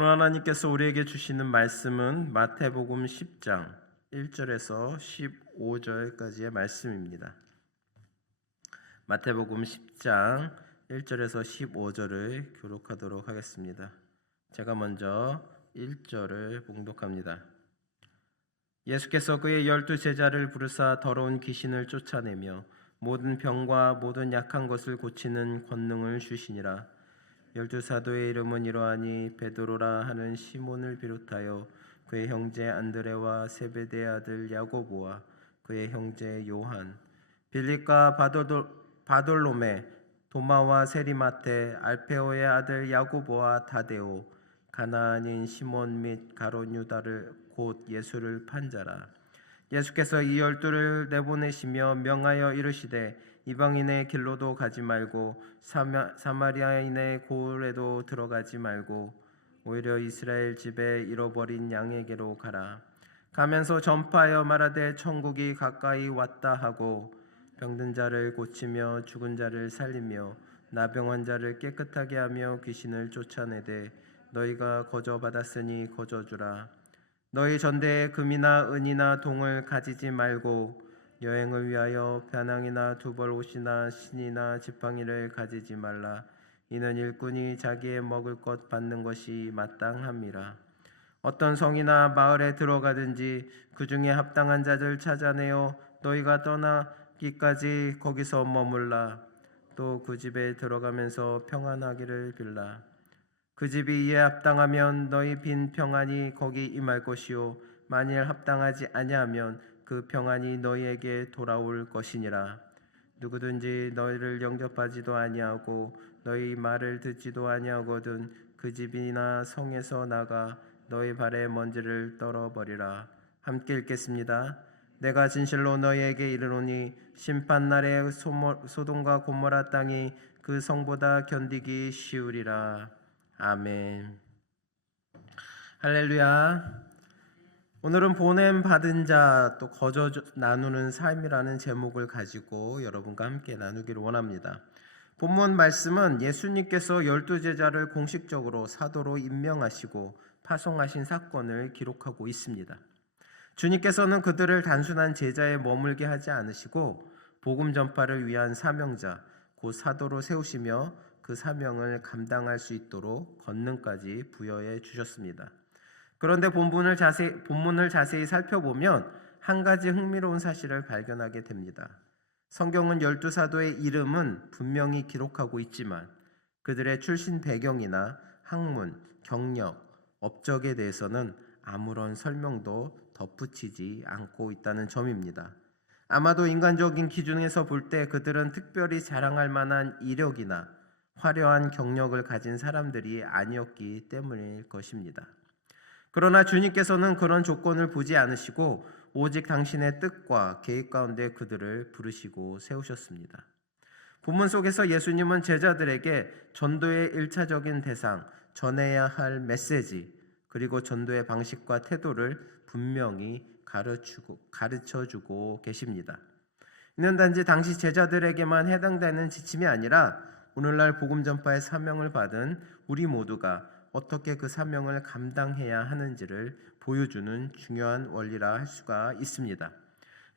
오늘 하나님께서 우리에게 주시는 말씀은 마태복음 10장 1절에서 15절까지의 말씀입니다. 마태복음 10장 1절에서 15절을 교독하도록 하겠습니다. 제가 먼저 1절을 봉독합니다. 예수께서 그의 12제자를 부르사 더러운 귀신을 쫓아내며 모든 병과 모든 약한 것을 고치는 권능을 주시니라. 12사도의 이름은 이러하니 베드로라 하는 시몬을 비롯하여 그의 형제 안드레와 세베대의 아들 야고보와 그의 형제 요한, 빌립과 바돌로메, 도마와 세리마테, 알페오의 아들 야고보와 다데오, 가나안인 시몬 및 가룟 유다를 곧 예수를 판 자라. 예수께서 이 12를 내보내시며 명하여 이르시되 이방인의 길로도 가지 말고 사마리아인의 고을에도 들어가지 말고 오히려 이스라엘 집에 잃어버린 양에게로 가라. 가면서 전파하여 말하되 천국이 가까이 왔다 하고 병든 자를 고치며 죽은 자를 살리며 나병한 자를 깨끗하게 하며 귀신을 쫓아내되 너희가 거저 받았으니 거저 주라. 너희 전대에 금이나 은이나 동을 가지지 말고 여행을 위하여 배낭이나 두벌 옷이나 신이나 지팡이를 가지지 말라. 이는 일꾼이 자기의 먹을 것 받는 것이 마땅함이라. 어떤 성이나 마을에 들어가든지 그 중에 합당한 자들 찾아내어 너희가 떠나기까지 거기서 머물라. 또 그 집에 들어가면서 평안하기를 빌라. 그 집이 이에 합당하면 너희 빈 평안이 거기 임할 것이요 만일 합당하지 아니하면 그 평안이 너희에게 돌아올 것이니라. 누구든지 너희를 영접하지도 아니하고 너희 말을 듣지도 아니하거든 그 집이나 성에서 나가 너희 발의 먼지를 떨어버리라. 함께 읽겠습니다. 내가 진실로 너희에게 이르노니 심판날에 소돔과 고모라 땅이 그 성보다 견디기 쉬우리라. 아멘. 할렐루야. 오늘은 보냄 받은 자 또 거저 나누는 삶이라는 제목을 가지고 여러분과 함께 나누기를 원합니다. 본문 말씀은 예수님께서 12제자를 공식적으로 사도로 임명하시고 파송하신 사건을 기록하고 있습니다. 주님께서는 그들을 단순한 제자에 머물게 하지 않으시고 복음 전파를 위한 사명자, 곧 사도로 세우시며 그 사명을 감당할 수 있도록 권능까지 부여해 주셨습니다. 그런데 본문을 자세히 살펴보면 한 가지 흥미로운 사실을 발견하게 됩니다. 성경은 12사도의 이름은 분명히 기록하고 있지만 그들의 출신 배경이나 학문, 경력, 업적에 대해서는 아무런 설명도 덧붙이지 않고 있다는 점입니다. 아마도 인간적인 기준에서 볼 때 그들은 특별히 자랑할 만한 이력이나 화려한 경력을 가진 사람들이 아니었기 때문일 것입니다. 그러나 주님께서는 그런 조건을 보지 않으시고 오직 당신의 뜻과 계획 가운데 그들을 부르시고 세우셨습니다. 본문 속에서 예수님은 제자들에게 전도의 1차적인 대상, 전해야 할 메시지, 그리고 전도의 방식과 태도를 분명히 가르쳐주고 계십니다. 이는 단지 당시 제자들에게만 해당되는 지침이 아니라 오늘날 복음 전파의 사명을 받은 우리 모두가 어떻게 그 사명을 감당해야 하는지를 보여주는 중요한 원리라 할 수가 있습니다.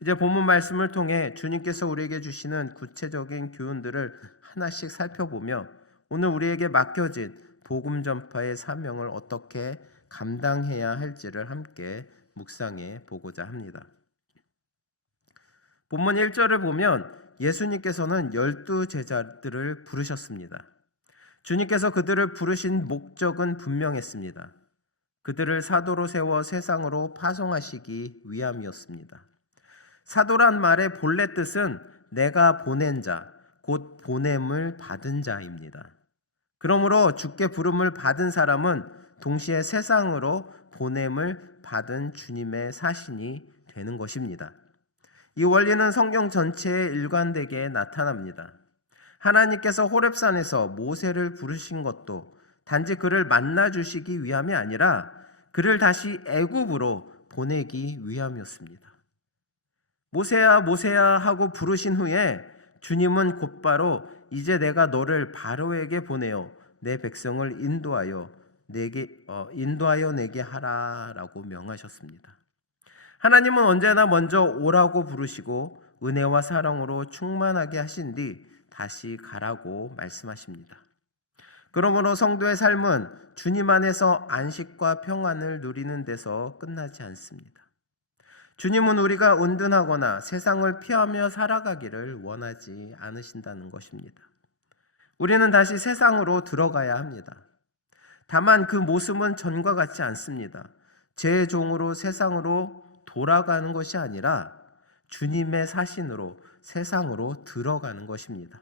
이제 본문 말씀을 통해 주님께서 우리에게 주시는 구체적인 교훈들을 하나씩 살펴보며 오늘 우리에게 맡겨진 복음 전파의 사명을 어떻게 감당해야 할지를 함께 묵상해 보고자 합니다. 본문 1절을 보면 예수님께서는 12제자들을 부르셨습니다. 주님께서 그들을 부르신 목적은 분명했습니다. 그들을 사도로 세워 세상으로 파송하시기 위함이었습니다. 사도란 말의 본래 뜻은 내가 보낸 자, 곧 보냄을 받은 자입니다. 그러므로 주께 부름을 받은 사람은 동시에 세상으로 보냄을 받은 주님의 사신이 되는 것입니다. 이 원리는 성경 전체에 일관되게 나타납니다. 하나님께서 호렙산에서 모세를 부르신 것도 단지 그를 만나 주시기 위함이 아니라 그를 다시 애굽으로 보내기 위함이었습니다. 모세야 모세야 하고 부르신 후에 주님은 곧바로 이제 내가 너를 바로에게 보내어 내 백성을 인도하여 인도하여 내게 하라라고 명하셨습니다. 하나님은 언제나 먼저 오라고 부르시고 은혜와 사랑으로 충만하게 하신 뒤 다시 가라고 말씀하십니다. 그러므로 성도의 삶은 주님 안에서 안식과 평안을 누리는 데서 끝나지 않습니다. 주님은 우리가 온전하거나 세상을 피하며 살아가기를 원하지 않으신다는 것입니다. 우리는 다시 세상으로 들어가야 합니다. 다만 그 모습은 전과 같지 않습니다. 제 종으로 세상으로 돌아가는 것이 아니라 주님의 사신으로 세상으로 들어가는 것입니다.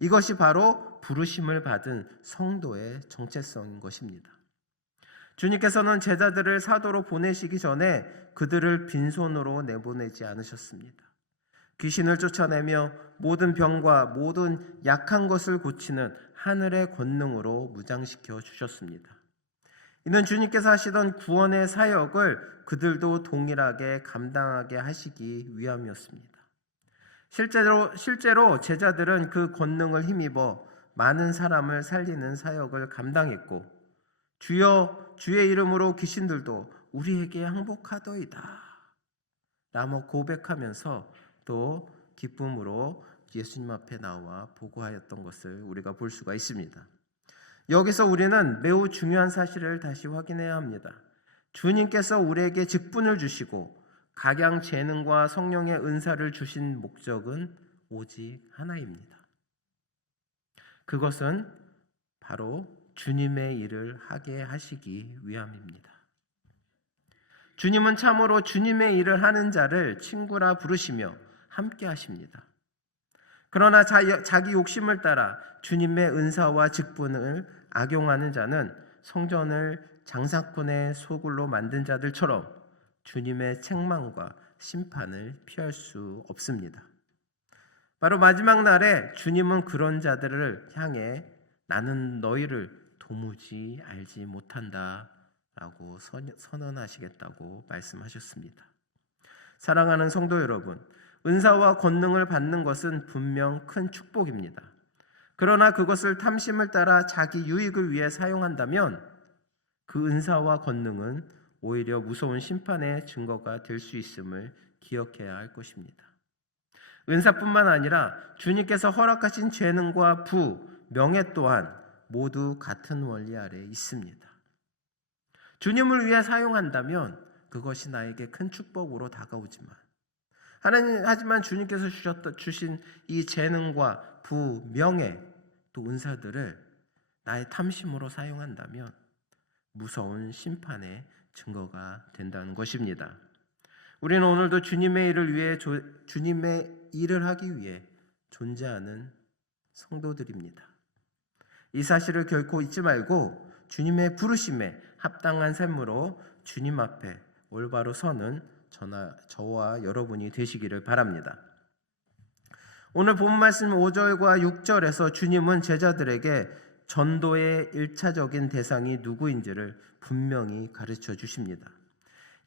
이것이 바로 부르심을 받은 성도의 정체성인 것입니다. 주님께서는 제자들을 사도로 보내시기 전에 그들을 빈손으로 내보내지 않으셨습니다. 귀신을 쫓아내며 모든 병과 모든 약한 것을 고치는 하늘의 권능으로 무장시켜 주셨습니다. 이는 주님께서 하시던 구원의 사역을 그들도 동일하게 감당하게 하시기 위함이었습니다. 실제로 제자들은 그 권능을 힘입어 많은 사람을 살리는 사역을 감당했고, 주여 주의 이름으로 귀신들도 우리에게 항복하더이다 라며 고백하면서 또 기쁨으로 예수님 앞에 나와 보고하였던 것을 우리가 볼 수가 있습니다. 여기서 우리는 매우 중요한 사실을 다시 확인해야 합니다. 주님께서 우리에게 직분을 주시고 각양 재능과 성령의 은사를 주신 목적은 오직 하나입니다. 그것은 바로 주님의 일을 하게 하시기 위함입니다. 주님은 참으로 주님의 일을 하는 자를 친구라 부르시며 함께 하십니다. 그러나 자기 욕심을 따라 주님의 은사와 직분을 악용하는 자는 성전을 장사꾼의 소굴로 만든 자들처럼 주님의 책망과 심판을 피할 수 없습니다. 바로 마지막 날에 주님은 그런 자들을 향해 나는 너희를 도무지 알지 못한다 라고 선언하시겠다고 말씀하셨습니다. 사랑하는 성도 여러분, 은사와 권능을 받는 것은 분명 큰 축복입니다. 그러나 그것을 탐심을 따라 자기 유익을 위해 사용한다면 그 은사와 권능은 오히려 무서운 심판의 증거가 될 수 있음을 기억해야 할 것입니다. 은사뿐만 아니라 주님께서 허락하신 재능과 부, 명예 또한 모두 같은 원리 아래 있습니다. 주님을 위해 사용한다면 그것이 나에게 큰 축복으로 다가오지만 하지만 주님께서 주신 이 재능과 부, 명예 또 은사들을 나의 탐심으로 사용한다면 무서운 심판의 증거가 된다는 것입니다. 우리는 오늘도 주님의 일을 하기 위해 존재하는 성도들입니다. 이 사실을 결코 잊지 말고 주님의 부르심에 합당한 삶으로 주님 앞에 올바로 서는 저와 여러분이 되시기를 바랍니다. 오늘 본 말씀 5절과 6절에서 주님은 제자들에게 전도의 1차적인 대상이 누구인지를 분명히 가르쳐 주십니다.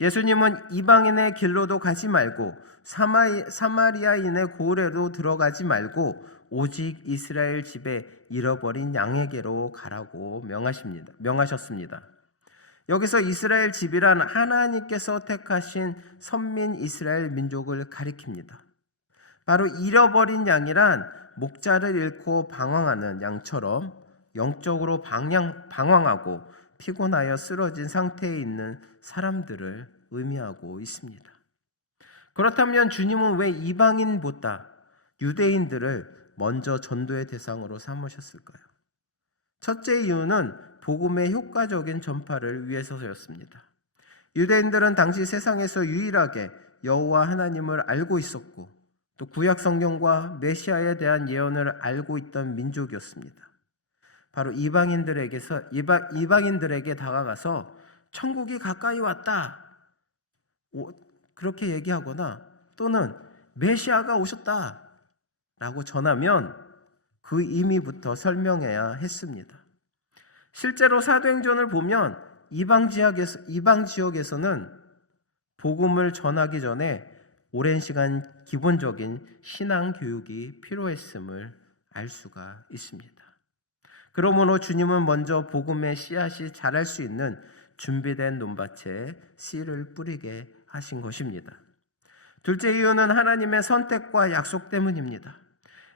예수님은 이방인의 길로도 가지 말고 사마리아인의 고을에도 들어가지 말고 오직 이스라엘 집에 잃어버린 양에게로 가라고 명하셨습니다. 여기서 이스라엘 집이란 하나님께서 택하신 선민 이스라엘 민족을 가리킵니다. 바로 잃어버린 양이란 목자를 잃고 방황하는 양처럼 영적으로 방황하고 피곤하여 쓰러진 상태에 있는 사람들을 의미하고 있습니다. 그렇다면 주님은 왜 이방인보다 유대인들을 먼저 전도의 대상으로 삼으셨을까요? 첫째 이유는 복음의 효과적인 전파를 위해서였습니다. 유대인들은 당시 세상에서 유일하게 여호와 하나님을 알고 있었고 또 구약 성경과 메시아에 대한 예언을 알고 있던 민족이었습니다. 바로 이방인들에게 다가가서 천국이 가까이 왔다 그렇게 얘기하거나 또는 메시아가 오셨다 라고 전하면 그 의미부터 설명해야 했습니다. 실제로 사도행전을 보면 이방 지역에서는 복음을 전하기 전에 오랜 시간 기본적인 신앙 교육이 필요했음을 알 수가 있습니다. 그러므로 주님은 먼저 복음의 씨앗이 자랄 수 있는 준비된 논밭에 씨를 뿌리게 하신 것입니다. 둘째 이유는 하나님의 선택과 약속 때문입니다.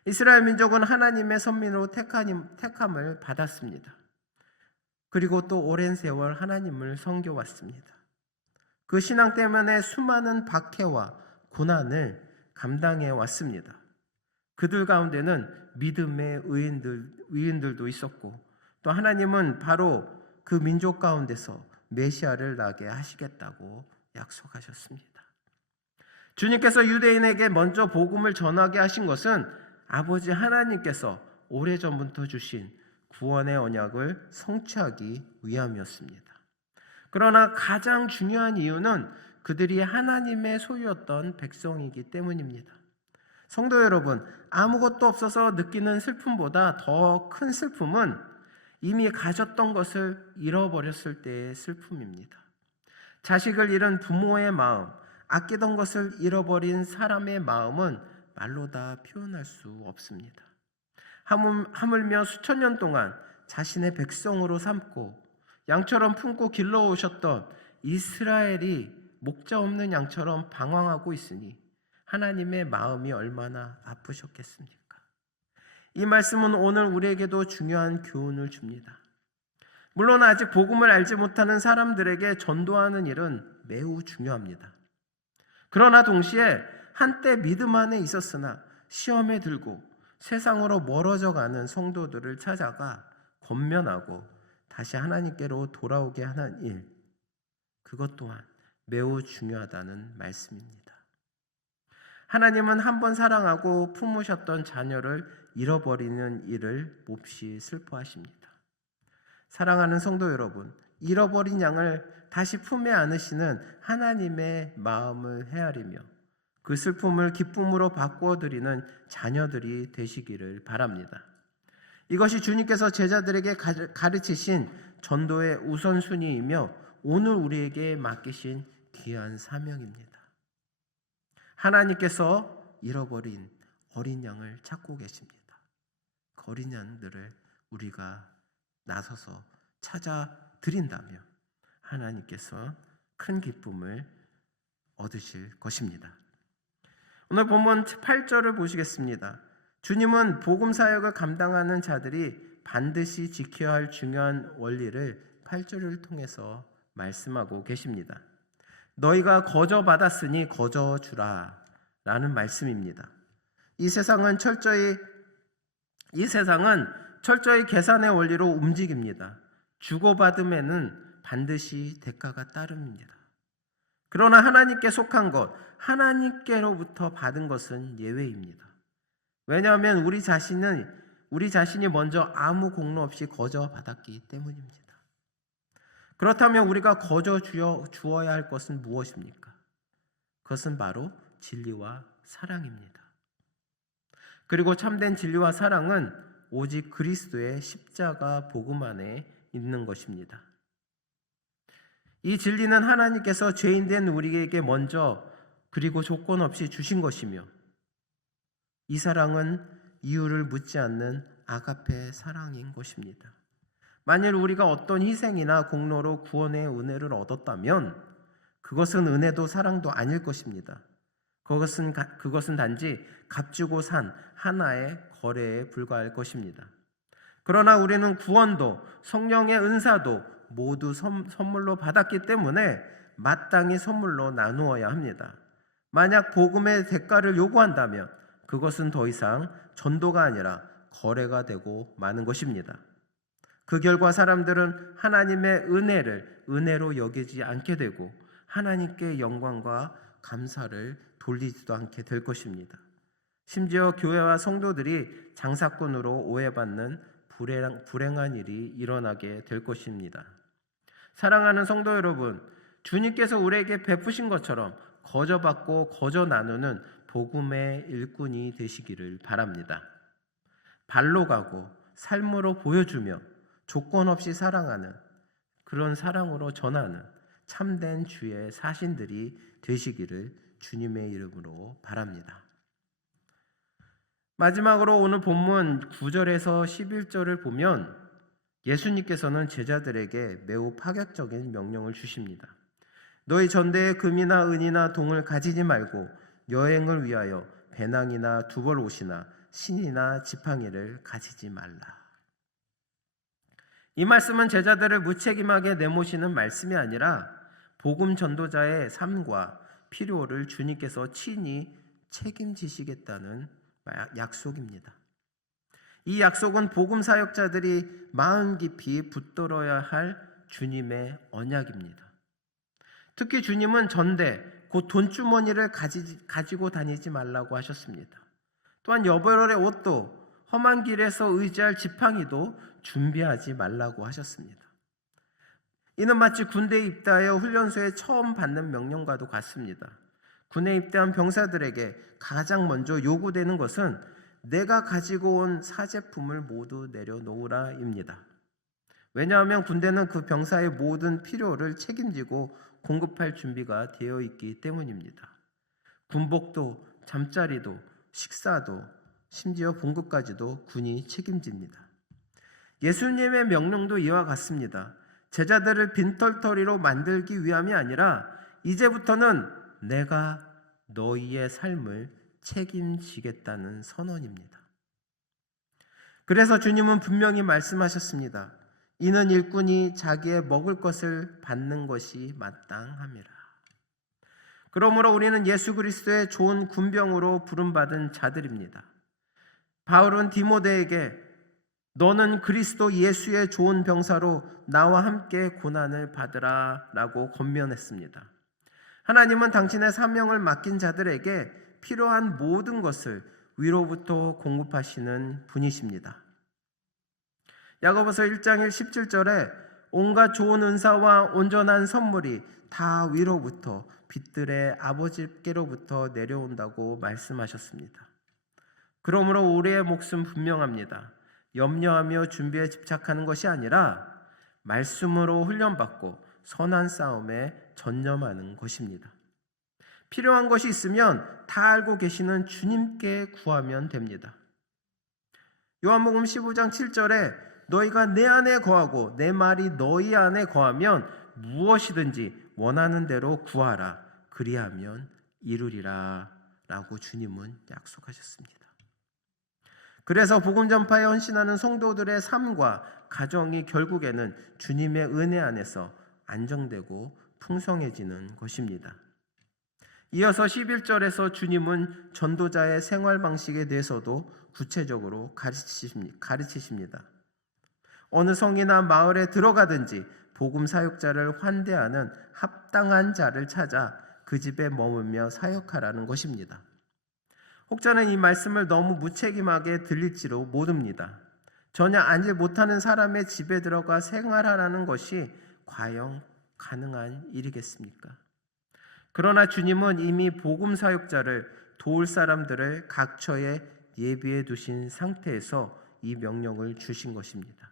이스라엘 민족은 하나님의 선민으로 택함을 받았습니다. 그리고 또 오랜 세월 하나님을 섬겨왔습니다. 그 신앙 때문에 수많은 박해와 고난을 감당해 왔습니다. 그들 가운데는 믿음의 의인들도 있었고, 또 하나님은 바로 그 민족 가운데서 메시아를 나게 하시겠다고 약속하셨습니다. 주님께서 유대인에게 먼저 복음을 전하게 하신 것은 아버지 하나님께서 오래전부터 주신 구원의 언약을 성취하기 위함이었습니다. 그러나 가장 중요한 이유는 그들이 하나님의 소유였던 백성이기 때문입니다. 성도 여러분, 아무것도 없어서 느끼는 슬픔보다 더 큰 슬픔은 이미 가졌던 것을 잃어버렸을 때의 슬픔입니다. 자식을 잃은 부모의 마음, 아끼던 것을 잃어버린 사람의 마음은 말로 다 표현할 수 없습니다. 하물며 수천 년 동안 자신의 백성으로 삼고 양처럼 품고 길러오셨던 이스라엘이 목자 없는 양처럼 방황하고 있으니 하나님의 마음이 얼마나 아프셨겠습니까? 이 말씀은 오늘 우리에게도 중요한 교훈을 줍니다. 물론 아직 복음을 알지 못하는 사람들에게 전도하는 일은 매우 중요합니다. 그러나 동시에 한때 믿음 안에 있었으나 시험에 들고 세상으로 멀어져 가는 성도들을 찾아가 권면하고 다시 하나님께로 돌아오게 하는 일, 그것 또한 매우 중요하다는 말씀입니다. 하나님은 한 번 사랑하고 품으셨던 자녀를 잃어버리는 일을 몹시 슬퍼하십니다. 사랑하는 성도 여러분, 잃어버린 양을 다시 품에 안으시는 하나님의 마음을 헤아리며 그 슬픔을 기쁨으로 바꾸어드리는 자녀들이 되시기를 바랍니다. 이것이 주님께서 제자들에게 가르치신 전도의 우선순위이며 오늘 우리에게 맡기신 귀한 사명입니다. 하나님께서 잃어버린 어린 양을 찾고 계십니다. 그 어린 양들을 우리가 나서서 찾아드린다면 하나님께서 큰 기쁨을 얻으실 것입니다. 오늘 본문 8절을 보시겠습니다. 주님은 복음 사역을 감당하는 자들이 반드시 지켜야 할 중요한 원리를 8절을 통해서 말씀하고 계십니다. 너희가 거저 받았으니 거저 주라 라는 말씀입니다. 이 세상은 철저히 계산의 원리로 움직입니다. 주고받음에는 반드시 대가가 따릅니다. 그러나 하나님께 속한 것, 하나님께로부터 받은 것은 예외입니다. 왜냐하면 우리 자신이 먼저 아무 공로 없이 거저 받았기 때문입니다. 그렇다면 우리가 거저 주어야 할 것은 무엇입니까? 그것은 바로 진리와 사랑입니다. 그리고 참된 진리와 사랑은 오직 그리스도의 십자가 복음 안에 있는 것입니다. 이 진리는 하나님께서 죄인된 우리에게 먼저 그리고 조건 없이 주신 것이며 이 사랑은 이유를 묻지 않는 아가페 사랑인 것입니다. 만일 우리가 어떤 희생이나 공로로 구원의 은혜를 얻었다면 그것은 은혜도 사랑도 아닐 것입니다. 그것은 단지 값주고 산 하나의 거래에 불과할 것입니다. 그러나 우리는 구원도 성령의 은사도 모두 선물로 받았기 때문에 마땅히 선물로 나누어야 합니다. 만약 복음의 대가를 요구한다면 그것은 더 이상 전도가 아니라 거래가 되고 마는 것입니다. 그 결과 사람들은 하나님의 은혜를 은혜로 여기지 않게 되고 하나님께 영광과 감사를 돌리지도 않게 될 것입니다. 심지어 교회와 성도들이 장사꾼으로 오해받는 불행한 일이 일어나게 될 것입니다. 사랑하는 성도 여러분, 주님께서 우리에게 베푸신 것처럼 거저 받고 거저 나누는 복음의 일꾼이 되시기를 바랍니다. 발로 가고 삶으로 보여주며 조건 없이 사랑하는 그런 사랑으로 전하는 참된 주의 사신들이 되시기를 주님의 이름으로 바랍니다. 마지막으로 오늘 본문 9절에서 11절을 보면 예수님께서는 제자들에게 매우 파격적인 명령을 주십니다. 너희 전대에 금이나 은이나 동을 가지지 말고 여행을 위하여 배낭이나 두벌 옷이나 신이나 지팡이를 가지지 말라. 이 말씀은 제자들을 무책임하게 내모시는 말씀이 아니라 복음 전도자의 삶과 필요를 주님께서 친히 책임지시겠다는 약속입니다. 이 약속은 복음 사역자들이 마음 깊이 붙들어야 할 주님의 언약입니다. 특히 주님은 전대, 곧 돈주머니를 가지고 다니지 말라고 하셨습니다. 또한 여벌의 옷도 험한 길에서 의지할 지팡이도 준비하지 말라고 하셨습니다. 이는 마치 군대에 입대하여 훈련소에 처음 받는 명령과도 같습니다. 군에 입대한 병사들에게 가장 먼저 요구되는 것은 내가 가지고 온 사제품을 모두 내려놓으라입니다. 왜냐하면 군대는 그 병사의 모든 필요를 책임지고 공급할 준비가 되어 있기 때문입니다. 군복도, 잠자리도, 식사도, 심지어 봉급까지도 군이 책임집니다. 예수님의 명령도 이와 같습니다. 제자들을 빈털터리로 만들기 위함이 아니라 이제부터는 내가 너희의 삶을 책임지겠다는 선언입니다. 그래서 주님은 분명히 말씀하셨습니다. 이는 일꾼이 자기의 먹을 것을 받는 것이 마땅함이라. 그러므로 우리는 예수 그리스도의 좋은 군병으로 부름받은 자들입니다. 바울은 디모데에게 너는 그리스도 예수의 좋은 병사로 나와 함께 고난을 받으라 라고 권면했습니다. 하나님은 당신의 사명을 맡긴 자들에게 필요한 모든 것을 위로부터 공급하시는 분이십니다. 야고보서 1장 17절에 온갖 좋은 은사와 온전한 선물이 다 위로부터 빛들의 아버지께로부터 내려온다고 말씀하셨습니다. 그러므로 우리의 몫은 분명합니다. 염려하며 준비에 집착하는 것이 아니라 말씀으로 훈련받고 선한 싸움에 전념하는 것입니다. 필요한 것이 있으면 다 알고 계시는 주님께 구하면 됩니다. 요한복음 15장 7절에 너희가 내 안에 거하고 내 말이 너희 안에 거하면 무엇이든지 원하는 대로 구하라. 그리하면 이루리라 라고 주님은 약속하셨습니다. 그래서 복음 전파에 헌신하는 성도들의 삶과 가정이 결국에는 주님의 은혜 안에서 안정되고 풍성해지는 것입니다. 이어서 11절에서 주님은 전도자의 생활 방식에 대해서도 구체적으로 가르치십니다. 어느 성이나 마을에 들어가든지 복음 사역자를 환대하는 합당한 자를 찾아 그 집에 머물며 사역하라는 것입니다. 혹자는 이 말씀을 너무 무책임하게 들릴지도 모릅니다. 전혀 알지 못하는 사람의 집에 들어가 생활하라는 것이 과연 가능한 일이겠습니까? 그러나 주님은 이미 복음 사역자를 도울 사람들을 각처에 예비해 두신 상태에서 이 명령을 주신 것입니다.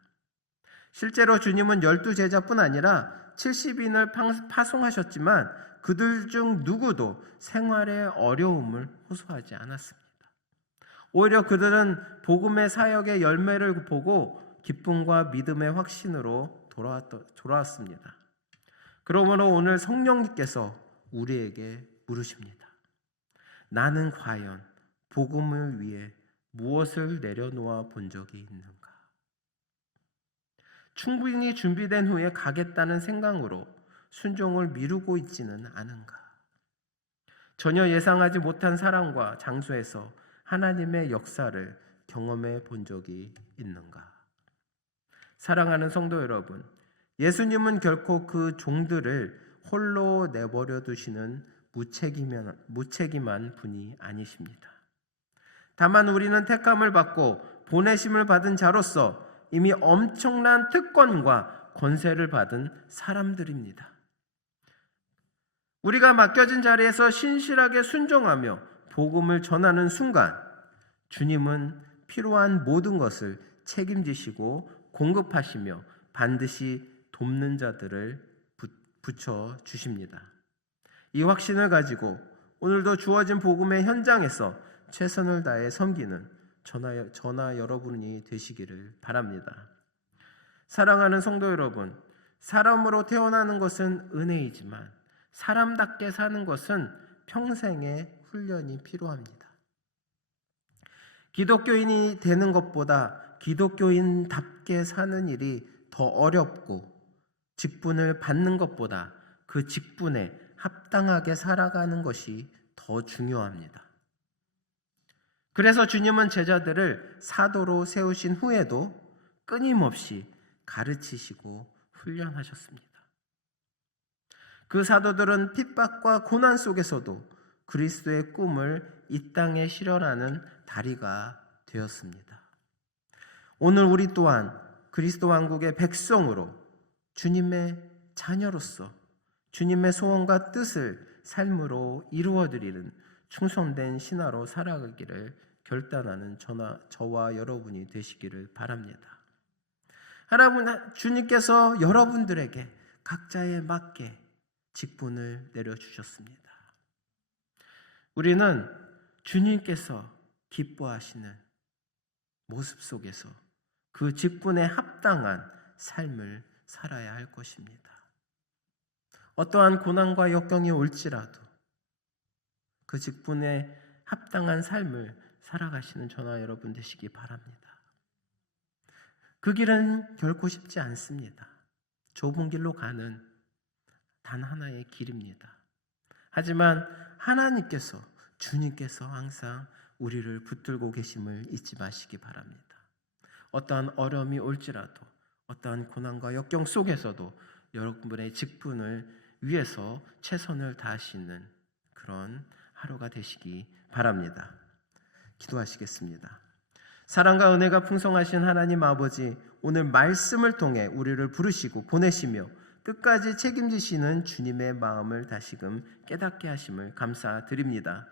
실제로 주님은 12제자뿐 아니라 70인을 파송하셨지만 그들 중 누구도 생활의 어려움을 호소하지 않았습니다. 오히려 그들은 복음의 사역의 열매를 보고 기쁨과 믿음의 확신으로 돌아왔습니다. 그러므로 오늘 성령님께서 우리에게 물으십니다. 나는 과연 복음을 위해 무엇을 내려놓아 본 적이 있는가? 충분히 준비된 후에 가겠다는 생각으로 순종을 미루고 있지는 않은가? 전혀 예상하지 못한 사람과 장소에서 하나님의 역사를 경험해 본 적이 있는가? 사랑하는 성도 여러분, 예수님은 결코 그 종들을 홀로 내버려 두시는 무책임한 분이 아니십니다. 다만 우리는 택함을 받고 보내심을 받은 자로서 이미 엄청난 특권과 권세를 받은 사람들입니다. 우리가 맡겨진 자리에서 신실하게 순종하며 복음을 전하는 순간 주님은 필요한 모든 것을 책임지시고 공급하시며 반드시 돕는 자들을 붙여 주십니다. 이 확신을 가지고 오늘도 주어진 복음의 현장에서 최선을 다해 섬기는 저나 여러분이 되시기를 바랍니다. 사랑하는 성도 여러분, 사람으로 태어나는 것은 은혜이지만 사람답게 사는 것은 평생의 훈련이 필요합니다. 기독교인이 되는 것보다 기독교인답게 사는 일이 더 어렵고 직분을 받는 것보다 그 직분에 합당하게 살아가는 것이 더 중요합니다. 그래서 주님은 제자들을 사도로 세우신 후에도 끊임없이 가르치시고 훈련하셨습니다. 그 사도들은 핍박과 고난 속에서도 그리스도의 꿈을 이 땅에 실현하는 다리가 되었습니다. 오늘 우리 또한 그리스도 왕국의 백성으로 주님의 자녀로서 주님의 소원과 뜻을 삶으로 이루어드리는 충성된 신하로 살아가기를 결단하는 저와 여러분이 되시기를 바랍니다. 주님께서 여러분들에게 각자에 맞게 직분을 내려주셨습니다. 우리는 주님께서 기뻐하시는 모습 속에서 그 직분에 합당한 삶을 살아야 할 것입니다. 어떠한 고난과 역경이 올지라도 그 직분에 합당한 삶을 살아가시는 저와 여러분 되시기 바랍니다. 그 길은 결코 쉽지 않습니다. 좁은 길로 가는 단 하나의 길입니다. 하지만 하나님께서, 주님께서 항상 우리를 붙들고 계심을 잊지 마시기 바랍니다. 어떠한 어려움이 올지라도, 어떠한 고난과 역경 속에서도 여러분의 직분을 위해서 최선을 다하시는 그런 하루가 되시기 바랍니다. 기도하시겠습니다. 사랑과 은혜가 풍성하신 하나님 아버지, 오늘 말씀을 통해 우리를 부르시고 보내시며 끝까지 책임지시는 주님의 마음을 다시금 깨닫게 하심을 감사드립니다.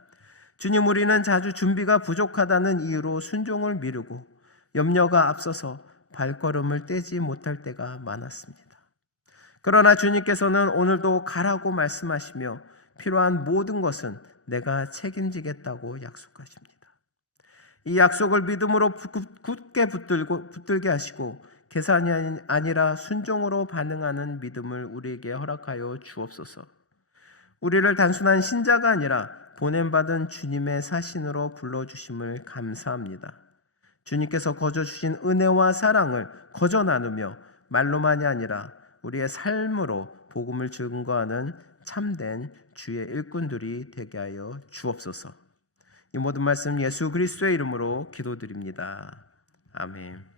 주님, 우리는 자주 준비가 부족하다는 이유로 순종을 미루고 염려가 앞서서 발걸음을 떼지 못할 때가 많았습니다. 그러나 주님께서는 오늘도 가라고 말씀하시며 필요한 모든 것은 내가 책임지겠다고 약속하십니다. 이 약속을 믿음으로 굳게 붙들게 하시고 계산이 아니라 순종으로 반응하는 믿음을 우리에게 허락하여 주옵소서. 우리를 단순한 신자가 아니라 보냄받은 주님의 사신으로 불러주심을 감사합니다. 주님께서 거저 주신 은혜와 사랑을 거저 나누며 말로만이 아니라 우리의 삶으로 복음을 증거하는 참된 주의 일꾼들이 되게 하여 주옵소서. 이 모든 말씀 예수 그리스도의 이름으로 기도드립니다. 아멘.